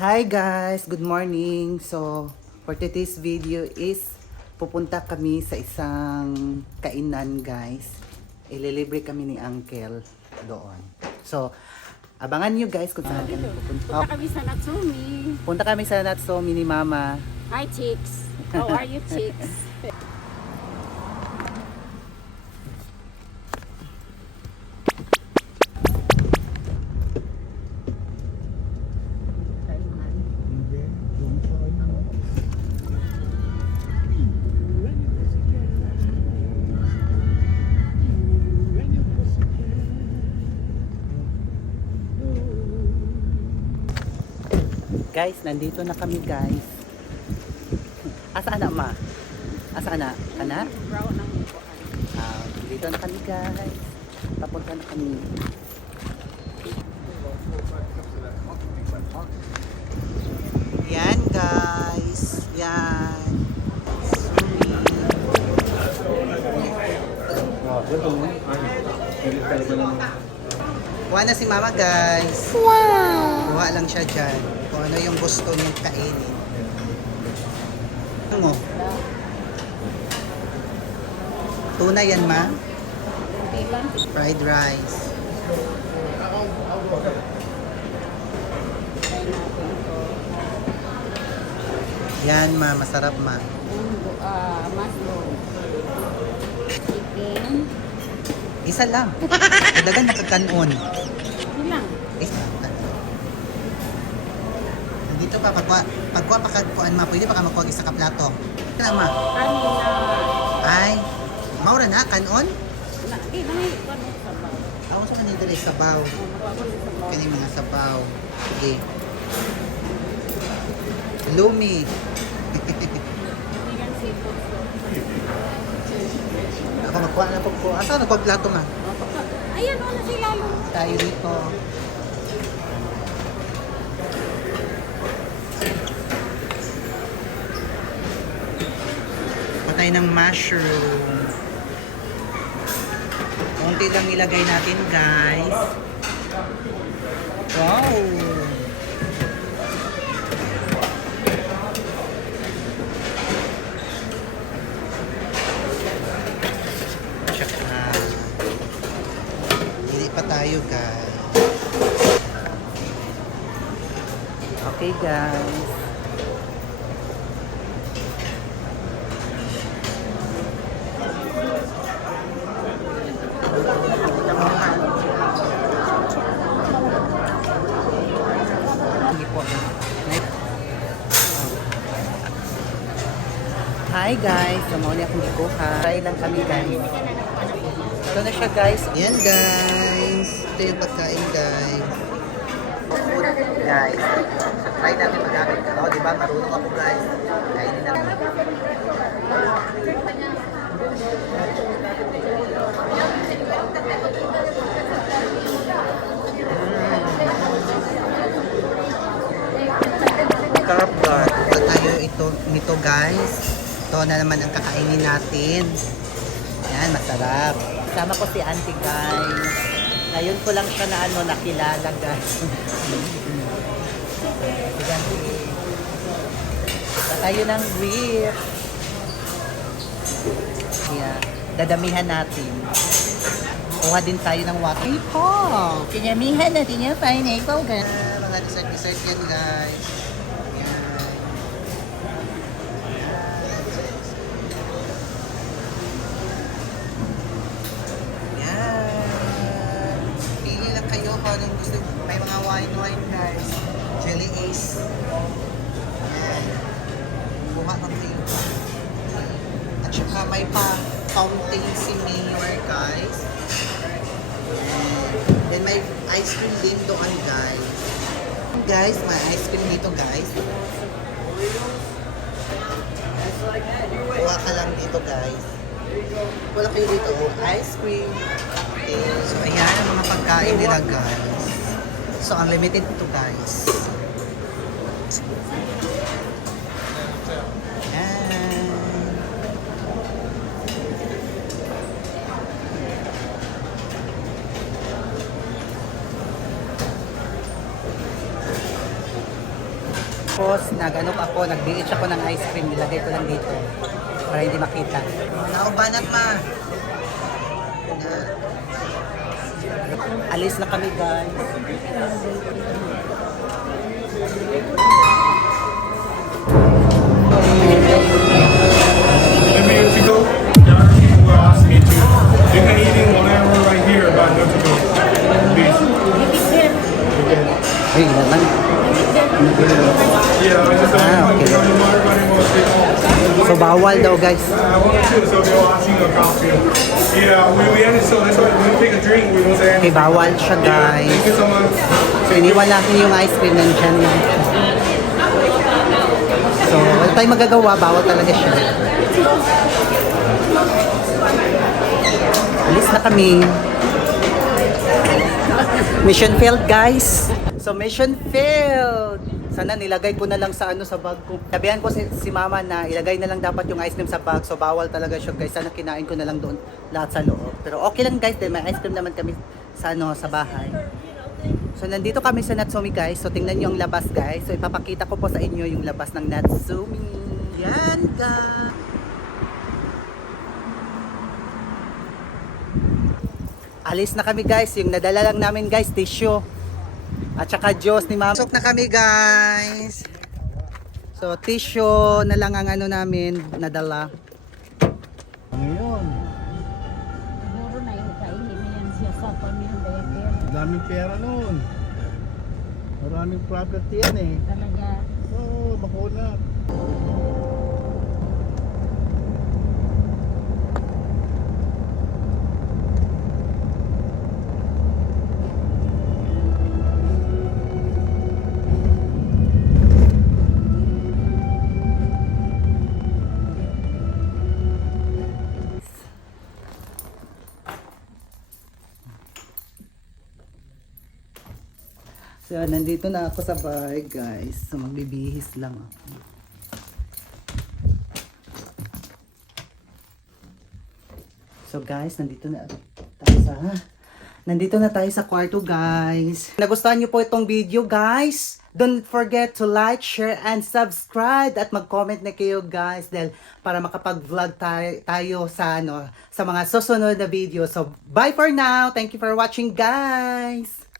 Hi guys, good morning. So, for today's video is pupunta kami sa isang kainan guys. Ililibre kami ni Uncle doon. So, abangan nyo guys kung saan kami pupunta. Punta kami sa Natsumi. Punta kami sa Natsomi ni Mama. Hi, chicks. How are you, chicks? Guys, nandito na kami guys. Asaan na ma? Asaan na? Kana? Brown ang upuan. Dito na kami guys. Papunta na kami. Yan guys. Yan. Kuha na si Mama guys. Wow! Kuha lang siya dyan. Kung ano yung gusto niyong kainin. Ano? Tuna yan ma? Fried rice. Yan ma, masarap ma. Mushroom. Chicken. Isa lang. Kadagan nakakanon. Ano lang? Isa. Dito pa, pagkuha pa kagpuan ma, pwede pa ka makuha isa ka plato. Ito na ma. Kanin na. Ay, maura na, kanon? Di, may ano sa baw. Ako sa kanina dali sabaw. Magpapalo sa baw. Kani mga sabaw. Sige. Lumi. Vegan seafood. Ako magkuha na po ko. Asa nagkuha plato ma? Ayan, ano si Lalo? Tayo dito. Patay ng mushroom. Konti lang nilagay natin guys. Wow! Tsaka hindi pa tayo guys. Okay guys. Hindi po. Hi guys, namuli akong ikuha. Try lang kami guys. Ito na siya guys. Yan guys. Ito yung pagkain guys. Food guys. Try natin magamit. Oh, di ba? Marunong ako guys. Kainin namin. Sarap guys. Pag tayo nito guys. Ito na naman ang kakainin natin. Yan, masarap. Kasama ko si Auntie guys. Ngayon ko lang siya na nakilala guys. Si Auntie. Tayo ng beef. Yeah. Dadamihan natin. Kuha din tayo ng water. Apple. Kinamihan natin yung pineapple guys. Mga dessert yan guys. Yan. Pili lang kayo kung anong gusto. May mga wine guys. Jelly Ace. Yan. Kuha lang kayo. At saka may fountain si Mayor guys. Then may ice cream din doon guys. Guys, may ice cream dito guys. Kuha ka lang dito guys. Wala kayo dito oh, ice cream. Okay. So ayan ang mga pagkain nila guys. So unlimited to guys. Ayan. Tapos, nag-ano pa ako, nag-DH ako ng ice cream. Nilagay ko lang dito. Para hindi makita. Naubanat ma. Alis na kami, guys. Let me let you go. There are people who ask me to. You can eat in whatever right here, but not to go. Please. Ay, naman. Yeah, I just Okay. everybody wants it. So, bawal daw, guys. I want to, so they'll ask you a cocktail. Yeah, we ended, so that's why when we take a drink, we don't say Okay, anything. bawal siya, Thank guys. you so much. So, iniwan natin yung ice cream nandyan. So, wala tayong magagawa. Bawal talaga siya. Alis na kami. Mission failed, guys. So, mission failed. Sana nilagay ko na lang sa sa bag ko. Sabihan ko si mama na ilagay na lang dapat yung ice cream sa bag. So, bawal talaga siya, guys. Sana kinain ko na lang doon lahat sa loob. Pero okay lang, guys. Dahil may ice cream naman kami sa sa bahay. So, nandito kami sa Natsumi, guys. So, tingnan nyo ang labas, guys. So, ipapakita ko po sa inyo yung labas ng Natsumi. Yan, guys. Alis na kami, guys. Yung nadala lang namin, guys, tissue. At saka Diyos ni Mama. Pasok na kami, guys. So, tissue na lang ang namin nadala. Ngayon, Siguro na yung kainin na yan siya sa pamilya diaper. daming pera noon. Maraming property yan eh. Talaga. Oo, bakuna. So, nandito na ako sa bahay, guys. So, magbibihis lang ako. So, guys, nandito na tayo sa kwarto, guys. Nagustuhan niyo po itong video, guys? Don't forget to like, share, and subscribe. At mag-comment na kayo, guys. Dahil para makapag-vlog tayo sa, sa mga susunod na video. So, bye for now. Thank you for watching, guys.